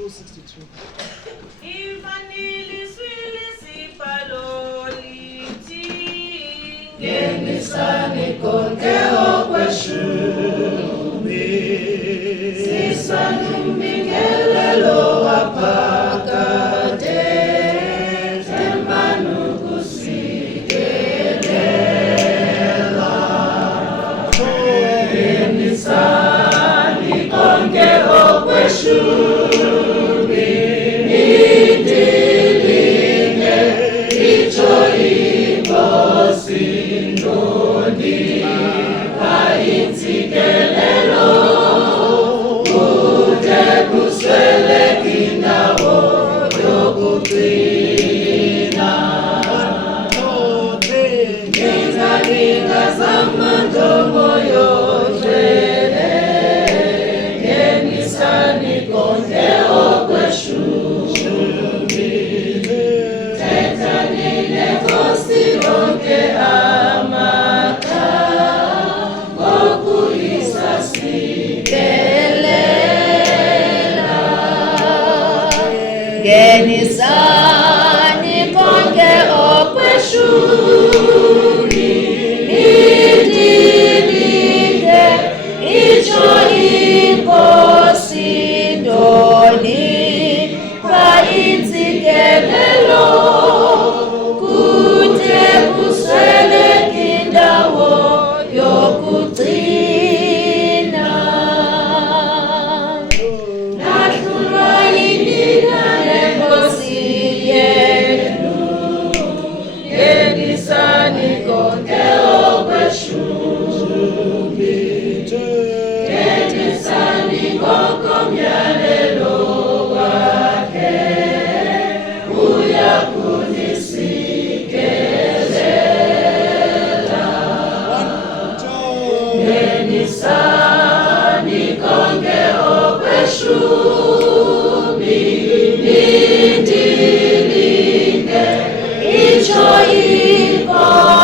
262. Ngenisani konke okweshumi, sisani mbingelelo waphakade, tembanu kusikelela. Ngenisani konke okweshumi, nidilinge icho imbosi. Intikelelo kude kuswele kindawo yokugcina. Nginga zamanjongo yojwele, ngenisani konke okweshumi, tethanile Nkosi bonke ngenisani konke okweshumi, nidilinge icho inkosi ndonikwa intsikelelo kude kusweleke indawo yokugcina. Nahlulwa yinina lenkosi yethu, ngenisani konke okweshumi, ngenisani ngokomyalelo wakhe, uyakunisikelela. Ngenisani konke okweshumi, nidilinge icho inkosi.